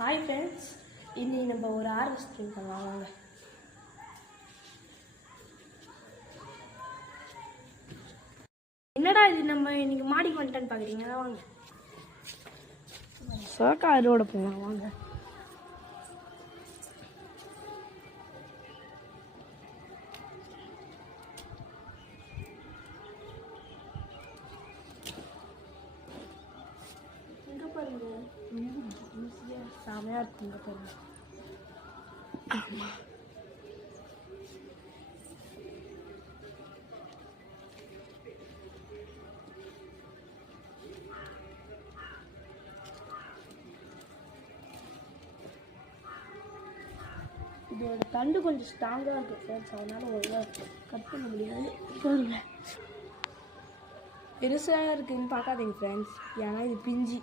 Hi friends, இன்னைக்கு நம்ம ஒரு ஹார்வெஸ்டிங் பண்ணலாம் வாங்க. என்னடா இது நம்ம இன்னைக்கு மாடிக்கு வந்துட்டேன்னு பார்க்குறீங்களா? வாங்க சோக்கா அறுவடை பண்ணலாம் வாங்க. இங்கே பாருங்க, செமையாக இருக்கு. இங்கே பாருங்க. ஆமாம், இதோட தண்டு கொஞ்சம் ஸ்ட்ராங்காக இருக்குது ஃப்ரெண்ட்ஸ், அதனால ஒழுங்காக கட் பண்ண முடியாது. பாருங்க பெருசாக இருக்குதுன்னு பார்க்காதீங்க ஃப்ரெண்ட்ஸ், ஏன்னா இது பிஞ்சி.